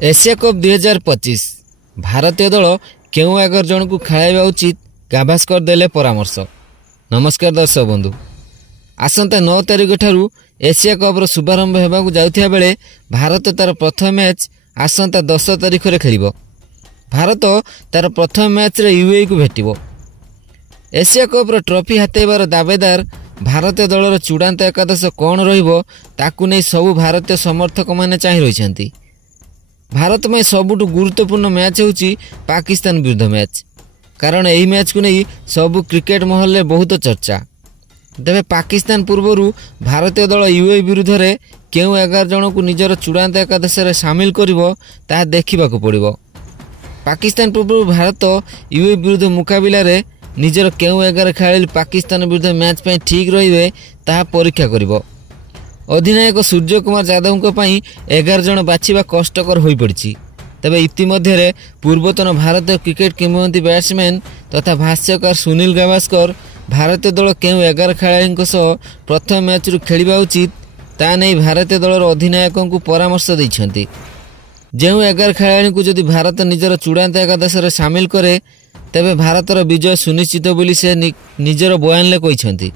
Asia cup 2025 भारतीय दल केउ 11 जन को खेलाइबा उचित गाभास्कर देले परामर्श। नमस्कार दर्शक बंधु, आसंता 9 तारिख ठारू एशिया कप शुभारंभ होगाकू जाउथिया बेले भारत तार प्रथम मैच आसंता 10 तारिख रे खेलिबो। भारत तार प्रथम मैच रे यूएई को भेटिबो। एशिया कप ट्रॉफी हातेबार दावेदार भारतीय दलर चूड़ांत एकादश कौन रहिबो ताकू नै सबु भारतीय समर्थक माने चाहि रहिसंती। भारत में सबुठु गुरुत्वपूर्ण मैच होउची पाकिस्तान विरुद्ध मैच, कारण यही मैच को नहीं सबु क्रिकेट महल में बहुत चर्चा। तेबे पाकिस्तान पूर्वरु भारतीय दल यूएई विरुद्ध रे केउ 11 जन को निजर चूड़ांत एकादश रे शामिल करिवो ता देखिबाकू पड़िबो। पाकिस्तान पूर्व भारत यूएई विरुद्ध मुकाबिला रे निजर केउ 11 खेलाड़ी पाकिस्तान विरुद्ध मैच पे ठीक रहिबे ता परीक्षा करिवो। अधिनायक सूर्य कुमार यादव को 11 जन बाछिबा कष्टकर हो पड़ी। तेबे इतिमध्य पूर्वतन भारतीय क्रिकेट किंवदंती बैट्समैन तथा भाष्यकार सुनील गावस्कर भारतीय दल केउ 11 खेलाड़ी प्रथम मैच रु खेलिबा उचित ता नहीं भारतीय दलर अधिनायक को परामर्श दैछंती। जेउ 11 खेलाड़ी को जदि भारत निजर चूड़ांत एकादश रे शामिल करे तेबे भारतर विजय सुनिश्चित बोली से निजर बयान ले कहिसंती।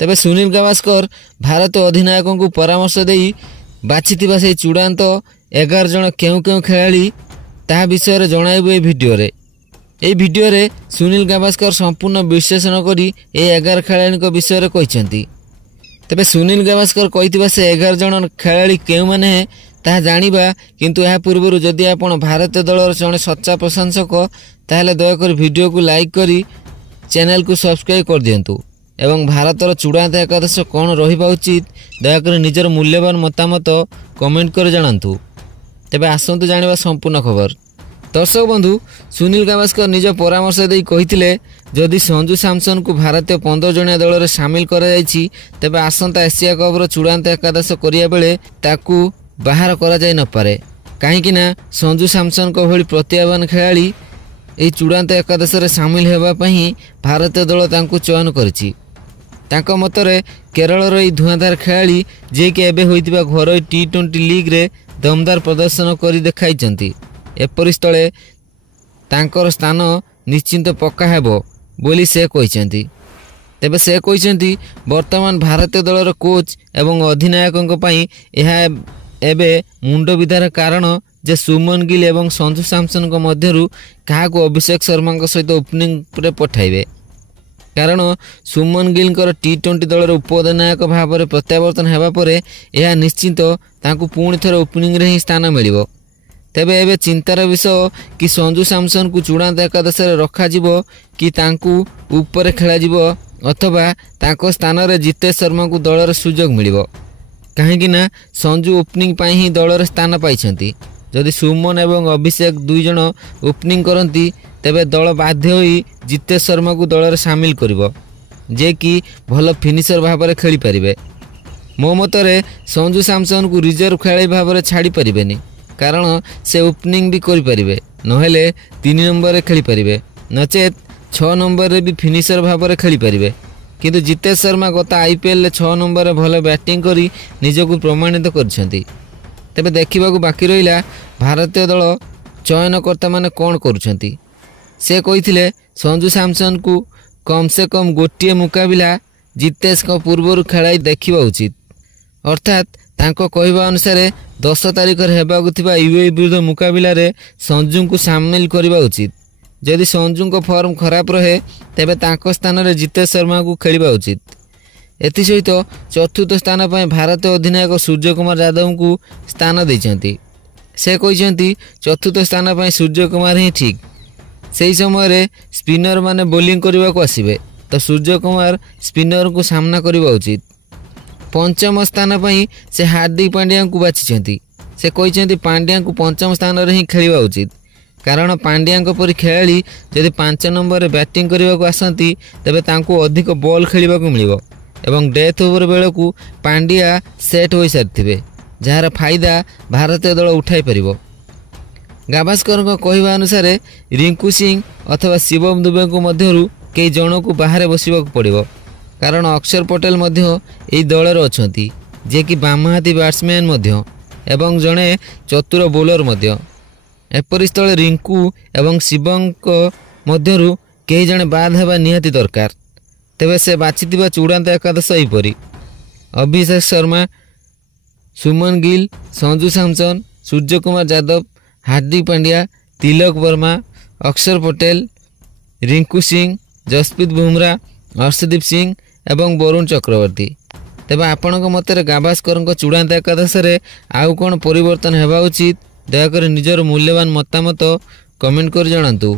तेबे सुनील गावस्कर भारतीय अधिनायक को परामर्श देई बाछिथिबा से चूड़ांत 11 जन केउ केउ खेलाड़ी ता विषय रे जणाइबो ए भिडियो रे। ए भिडियो रे सुनील गावस्कर संपूर्ण विश्लेषण करी ए 11 खेलाड़ी को विषय रे कहिसंती। तेबे सुनील गावस्कर कहिथिबा से 11 जन खेलाड़ी केउ माने ता जानिबा, किंतु यह पूर्व जदि आपण भारतीय दलर जने सच्चा प्रशंसक ताहले दयाकर वीडियो को लाइक करी चैनल को सब्सक्राइब कर दियंतु एवं भारतर चूड़ांत एकादश कौन रहिबा उचित दयाकर निजर मूल्यवान मतामत कमेंट कर जणांतु। तेबे आसंतु जानिबा संपूर्ण खबर। दर्शक बंधु, सुनील गावस्कर निज परामर्श देई कहिथिले जदि संजू सैमसन को भारतीय 15 जणिया दल रे शामिल करा जायछि तेबे आसंता एशिया कप रो चूड़ांत एकादश करिया बेले ताकू बाहर करा जाय न पारे, काहेकि ना संजू सैमसन को भली प्रतिभावान खेलाड़ी एही चूड़ांत एकादश रे शामिल हेबा पई भारतीय दल तांकू चयन करिछि। तांको मतरे केरल रो धुआंधार खेलाड़ी जे कि एबे होइतिबा घर T20 लीग रे दमदार प्रदर्शन करी देखाइचंती। एपरि स्थले तांकर स्थान निश्चिंत पक्का हेबो बोली से कहिसंती। तेबे से कहिसंती वर्तमान भारतीय दलर कोच एवं अधिनायकक पई एहा एबे मुंड विधार कारण जे सुमन गिल एवं संजू सैमसन को मध्यरु काहाको अभिषेक शर्मा सहित ओपनिंग रे पठाइबे, कारण सुमन गिल T20 दलर उपअधिनायक भाव में प्रत्यावर्तन हेबा परे यह निश्चिंत तांकू पुणी थर ओपनिंग रे ही स्थान मिलिबो। तेबे एबे चिंतार विषय कि संजू सैमसन को चूड़ांत एकादश रे रखा जिवो कि तांकू ऊपर खेला जिवो अथवा तांको स्थान रे जितेश शर्मा को दलर सुजोग मिलिबो, काहेकि ना संजू ओपनिंग पाई ही दलर स्थान पाइछंती। जदि सुमन एवं अभिषेक दुई जन ओपनिंग करंती तेबे दल बाध्य होई जितेश शर्मा को दल रे शामिल करिवो, जे कि भल फिनिशर भाव में खेली पारिबे। मो मतरे संजू सैमसन को रिजर्व खेलाड़ी भाव में छाड़ी पारिबेनी, कारण से ओपनिंग भी करि पारिबे, नहेले 3 नंबर रे खेली पारिबे, नचेत 6 नंबर रे भी फिनिशर भाव में खेली पारिबे। किंतु जितेश शर्मा गत आईपीएल रे 6 नंबर रे भल बैटिंग करी निजको प्रमाणित करछंती। तेबे देखिबाकू बाकी रहिला भारतीय दल चयनकर्ता माने कोन करूछंती। से कहिथिले संजू सैमसन को कम से कम गोटे मुकाबिला जितेश को पूर्व खेलाई देखिबा उचित, अर्थात तांको कहवा अनुसार 10 तारिख हेबाकू थिबा यूएई विरुद्ध मुकाबिला रे संजू को शामिल करबा उचित। यदि संजू को फॉर्म खराब रहे तेबे तांको स्थान रे जितेश शर्मा को खेलिबा उचित। एथि सहित चतुर्थ स्थान पर भारतीय अधिनायक सूर्य कुमार यादव को स्थान दैछंती। से कहिसंती चतुर्थ स्थान पर सूर्य कुमार ही ठीक। सही समय स्पिनर माने बोलिंग करने को आसिबे तो सूर्य कुमार स्पिनर को सामना करबा उचित। पंचम स्थान पर से हार्दिक पांड्या को बाछिछंती। से कहिसंती पांड्या को पंचम स्थान रे ही खेलिबा उचित, कारण पांड्या परि खेलाड़ी यदि 5 नंबर रे बैटिंग करने को आसंती तेबे तांको अधिक बॉल खेलिबा को मिलिबो एवं डेथ ओवर बेले को पांड्या सेट हो सारिथिबे, जार फायदा भारतीय दल उठाई परिबो। गावस्कर कहवा अनुसार रिंकू सिंह अथवा शिवम दुबे को मध्यरु कई जन को बाहर बसवा पड़ो, कारण अक्षर पटेल मध्य एई दलर अछंती जे कि बामहाती बैट्समैन मध्य। ଏବଂ ଜଣେ ଚତୁର ବୋଲର ମଧ୍ୟ। ଏପରି ସ୍ଥଳେ ରିଙ୍କୁ ଏବଂ ଶିବଙ୍କ ମଧ୍ୟରୁ କେହି ଜଣେ ବାଦ୍ ହେବା ନିହାତି ଦରକାର। ତେବେ ସେ ବାଛିଥିବା ଚୂଡ଼ାନ୍ତ ଏକାଦଶ ଏହିପରି: ଅଭିଷେକ ଶର୍ମା, ସୁମନ ଗିଲ୍, ସଞ୍ଜୁ ସାମସନ୍, ସୂର୍ଯ୍ୟକୁମାର ଯାଦବ, ହାର୍ଦ୍ଦିକ ପାଣ୍ଡ୍ୟା, ତିଲକ ବର୍ମା, ଅକ୍ଷର ପଟେଲ, ରିଙ୍କୁ ସିଂ, ଯଶପ୍ରୀତ ବୁମରା, ହର୍ଷଦୀପ ସିଂ ଏବଂ ବରୁଣ ଚକ୍ରବର୍ତ୍ତୀ। ତେବେ ଆପଣଙ୍କ ମତରେ ଗାଭାସ୍କରଙ୍କ ଚୂଡ଼ାନ୍ତ ଏକାଦଶରେ ଆଉ କ'ଣ ପରିବର୍ତ୍ତନ ହେବା ଉଚିତ? ଦୟାକରି ନିଜର ମୂଲ୍ୟବାନ ମତାମତ କମେଣ୍ଟ କରି ଜଣାନ୍ତୁ।